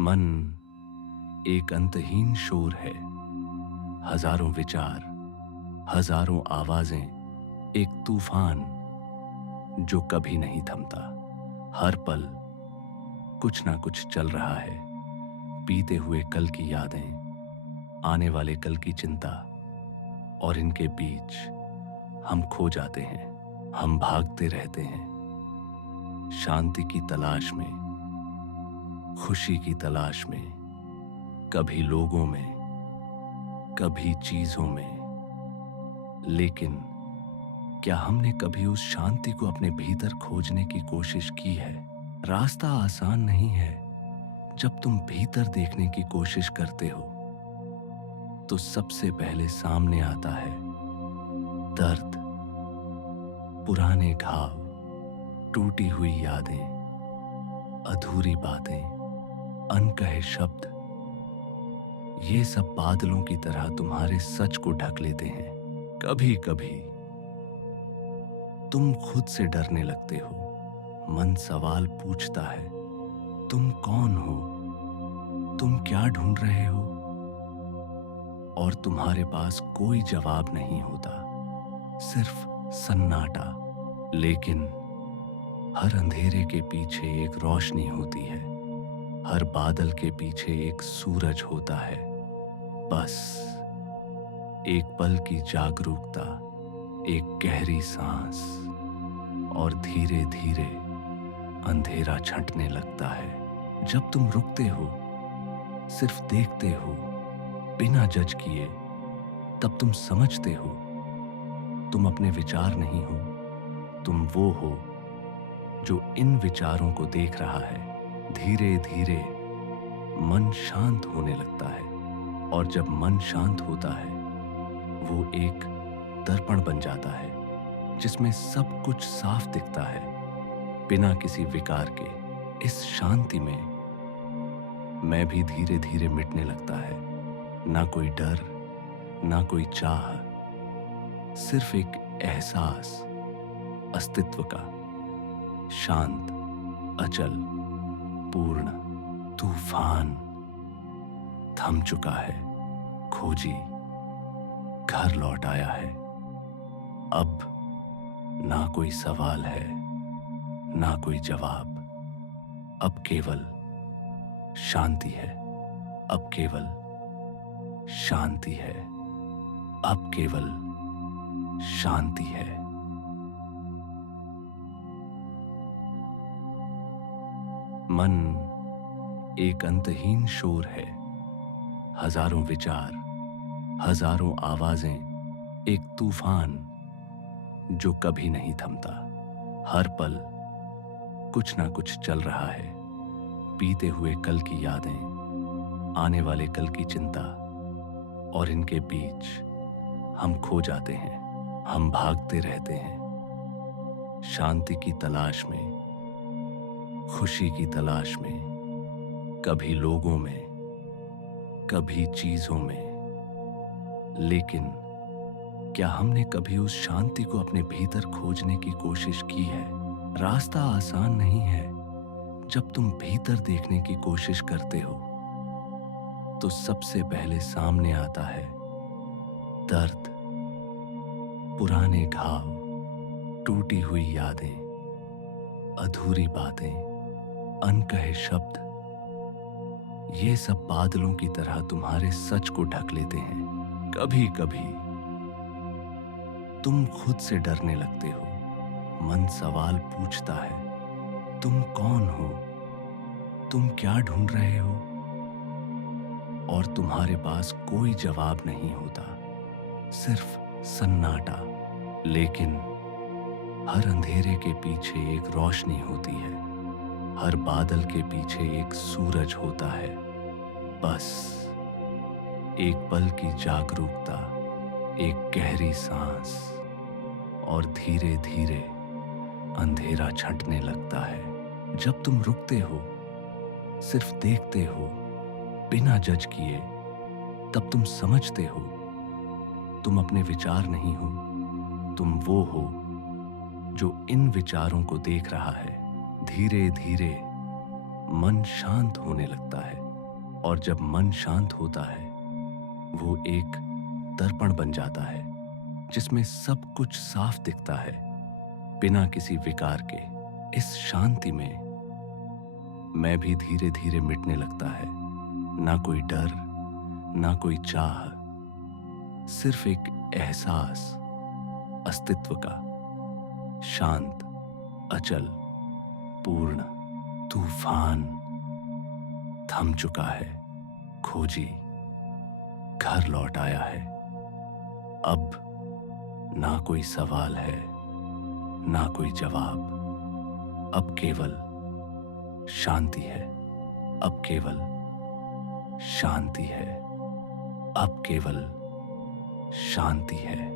मन एक अंतहीन शोर है। हजारों विचार, हजारों आवाजें, एक तूफान जो कभी नहीं थमता। हर पल कुछ ना कुछ चल रहा है। बीते हुए कल की यादें, आने वाले कल की चिंता, और इनके बीच हम खो जाते हैं। हम भागते रहते हैं, शांति की तलाश में, खुशी की तलाश में, कभी लोगों में, कभी चीजों में। लेकिन क्या हमने कभी उस शांति को अपने भीतर खोजने की कोशिश की है? रास्ता आसान नहीं है। जब तुम भीतर देखने की कोशिश करते हो तो सबसे पहले सामने आता है दर्द, पुराने घाव, टूटी हुई यादें, अधूरी बातें, अनकहे शब्द। ये सब बादलों की तरह तुम्हारे सच को ढक लेते हैं। कभी कभी तुम खुद से डरने लगते हो। मन सवाल पूछता है, तुम कौन हो? तुम क्या ढूंढ रहे हो? और तुम्हारे पास कोई जवाब नहीं होता, सिर्फ सन्नाटा। लेकिन हर अंधेरे के पीछे एक रोशनी होती है। हर बादल के पीछे एक सूरज होता है। बस एक पल की जागरूकता, एक गहरी सांस, और धीरे धीरे अंधेरा छंटने लगता है। जब तुम रुकते हो, सिर्फ देखते हो, बिना जज किए, तब तुम समझते हो तुम अपने विचार नहीं हो। तुम वो हो जो इन विचारों को देख रहा है। धीरे धीरे मन शांत होने लगता है, और जब मन शांत होता है वो एक दर्पण बन जाता है जिसमें सब कुछ साफ दिखता है, बिना किसी विकार के। इस शांति में मैं भी धीरे धीरे मिटने लगता है। ना कोई डर, ना कोई चाह, सिर्फ एक एहसास अस्तित्व का, शांत, अचल, पूर्ण। तूफान थम चुका है, खोजी घर लौट आया है। अब ना कोई सवाल है, ना कोई जवाब। अब केवल शांति है। अब केवल शांति है। अब केवल शांति है। मन एक अंतहीन शोर है। हजारों विचार, हजारों आवाजें, एक तूफान जो कभी नहीं थमता। हर पल कुछ ना कुछ चल रहा है। बीते हुए कल की यादें, आने वाले कल की चिंता, और इनके बीच हम खो जाते हैं। हम भागते रहते हैं, शांति की तलाश में, खुशी की तलाश में, कभी लोगों में, कभी चीजों में। लेकिन क्या हमने कभी उस शांति को अपने भीतर खोजने की कोशिश की है? रास्ता आसान नहीं है। जब तुम भीतर देखने की कोशिश करते हो तो सबसे पहले सामने आता है दर्द, पुराने घाव, टूटी हुई यादें, अधूरी बातें, अनकहे शब्द। ये सब बादलों की तरह तुम्हारे सच को ढक लेते हैं। कभी कभी तुम खुद से डरने लगते हो। मन सवाल पूछता है, तुम कौन हो? तुम क्या ढूंढ रहे हो? और तुम्हारे पास कोई जवाब नहीं होता, सिर्फ सन्नाटा। लेकिन हर अंधेरे के पीछे एक रोशनी होती है। हर बादल के पीछे एक सूरज होता है। बस एक पल की जागरूकता, एक गहरी सांस, और धीरे धीरे अंधेरा छंटने लगता है। जब तुम रुकते हो, सिर्फ देखते हो, बिना जज किए, तब तुम समझते हो तुम अपने विचार नहीं हो। तुम वो हो जो इन विचारों को देख रहा है। धीरे धीरे मन शांत होने लगता है, और जब मन शांत होता है वो एक दर्पण बन जाता है जिसमें सब कुछ साफ दिखता है बिना किसी विकार के। इस शांति में मैं भी धीरे धीरे मिटने लगता है। ना कोई डर, ना कोई चाह, सिर्फ एक एहसास अस्तित्व का, शांत, अचल, पूर्ण। तूफान थम चुका है, खोजी घर लौट आया है। अब ना कोई सवाल है, ना कोई जवाब। अब केवल शांति है, अब केवल शांति है, अब केवल शांति है।